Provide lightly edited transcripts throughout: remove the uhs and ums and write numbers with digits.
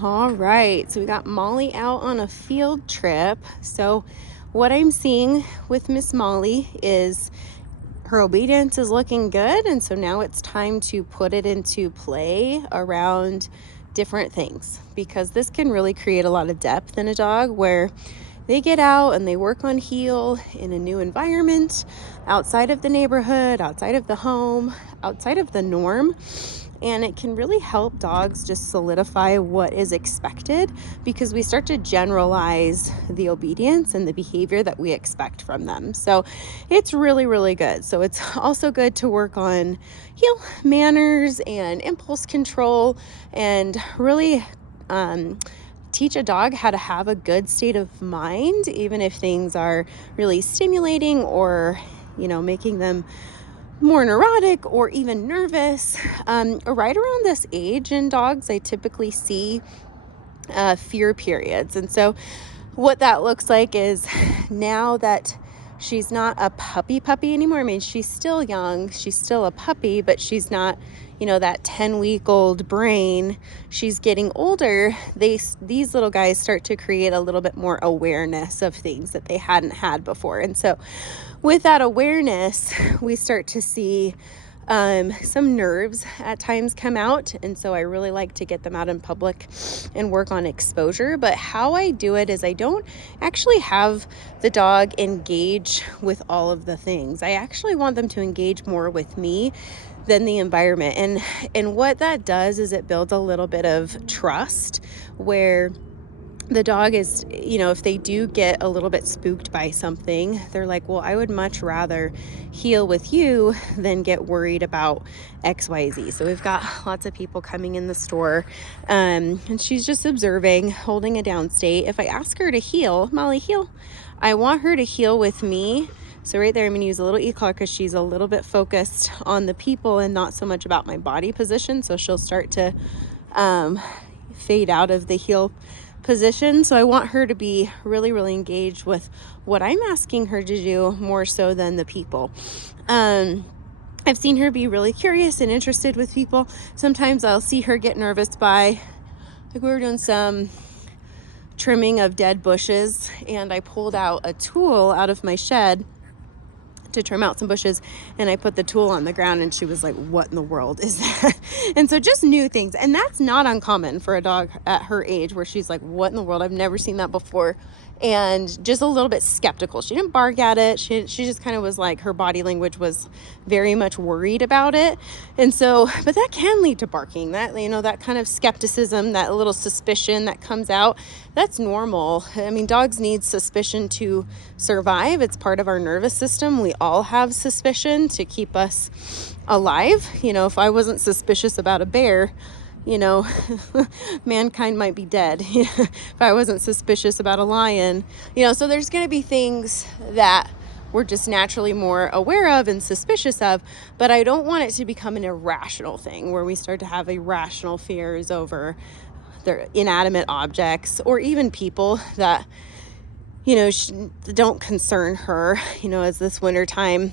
All right, so we got Molly out on a field trip. So what I'm seeing with Miss Molly is her obedience is looking good, and so now it's time to put it into play around different things, because this can really create a lot of depth in a dog where they get out and they work on heel in a new environment, outside of the neighborhood, outside of the home, outside of the norm. And it can really help dogs just solidify what is expected, because we start to generalize the obedience and the behavior that we expect from them. So it's really, really good. So it's also good to work on heel manners and impulse control, and really teach a dog how to have a good state of mind, even if things are really stimulating or, making them more neurotic or even nervous. Right around this age in dogs, I typically see fear periods. And so what that looks like is, now that she's not a puppy anymore. I mean, she's still young, she's still a puppy, but she's not, that 10-week-old brain. She's getting older. These little guys start to create a little bit more awareness of things that they hadn't had before. And so with that awareness, we start to see some nerves at times come out. And so I really like to get them out in public and work on exposure. But how I do it is, I don't actually have the dog engage with all of the things. I actually want them to engage more with me than the environment. And what that does is it builds a little bit of trust, where the dog is, if they do get a little bit spooked by something, they're like, well, I would much rather heal with you than get worried about XYZ. So we've got lots of people coming in the store, and she's just observing, holding a down state. If I ask her to heel, Molly, heel, I want her to heel with me. So right there, I'm going to use a little e-collar because she's a little bit focused on the people and not so much about my body position. So she'll start to fade out of the heel position. So I want her to be really, really engaged with what I'm asking her to do, more so than the people. I've seen her be really curious and interested with people. Sometimes I'll see her get nervous by, like, we were doing some trimming of dead bushes, and I pulled out a tool out of my shed to trim out some bushes, and I put the tool on the ground, and she was like, what in the world is that? And so just new things. And that's not uncommon for a dog at her age, where she's like, what in the world? I've never seen that before. And just a little bit skeptical. She didn't bark at it. She just kind of was like, her body language was very much worried about it. And so, but that can lead to barking. That, that kind of skepticism, that little suspicion that comes out, that's normal. I mean, dogs need suspicion to survive. It's part of our nervous system. We all have suspicion to keep us alive. If I wasn't suspicious about a bear, mankind might be dead. If I wasn't suspicious about a lion, so there's going to be things that we're just naturally more aware of and suspicious of, but I don't want it to become an irrational thing where we start to have irrational fears over their inanimate objects, or even people that, don't concern her. As this winter time,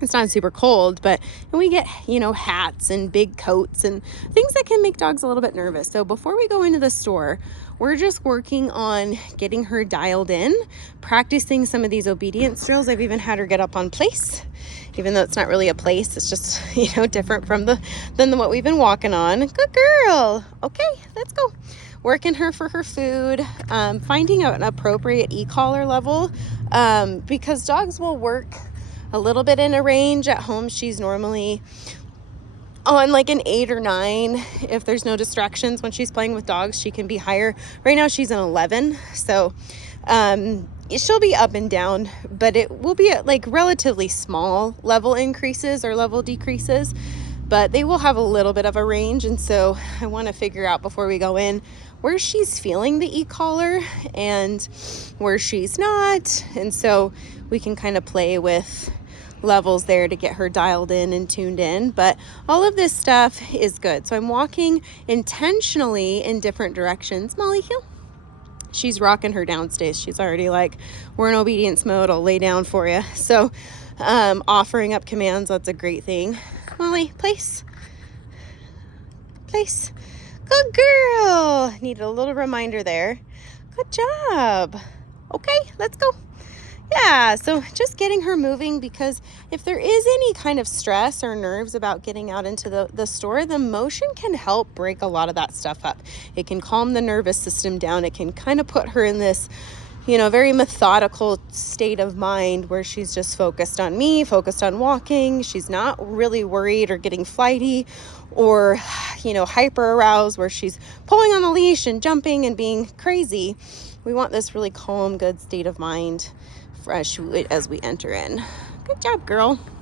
it's not super cold, but we get, hats and big coats and things that can make dogs a little bit nervous. So before we go into the store, we're just working on getting her dialed in, practicing some of these obedience drills. I've even had her get up on place, even though it's not really a place. It's just, different than what we've been walking on. Good girl. Okay, let's go. Working her for her food, finding out an appropriate e-collar level, because dogs will work a little bit in a range. At home, she's normally on like an 8 or 9. If there's no distractions when she's playing with dogs, she can be higher. Right now she's an 11, so she'll be up and down, but it will be at like relatively small level increases or level decreases, but they will have a little bit of a range. And so I want to figure out, before we go in, where she's feeling the e-collar and where she's not. And so we can kind of play with levels there to get her dialed in and tuned in. But all of this stuff is good. So I'm walking intentionally in different directions. Molly, heel. She's rocking her downstairs. She's already like, we're in obedience mode. I'll lay down for you. So offering up commands, that's a great thing. Molly, place. Good girl. needed a little reminder there. Good job. Okay, let's go. Yeah, so just getting her moving, because if there is any kind of stress or nerves about getting out into the store, the motion can help break a lot of that stuff up. It can calm the nervous system down. It can kind of put her in this, very methodical state of mind where she's just focused on me, focused on walking. She's not really worried or getting flighty or, hyper aroused where she's pulling on the leash and jumping and being crazy. We want this really calm, good state of mind as we enter in. Good job, girl.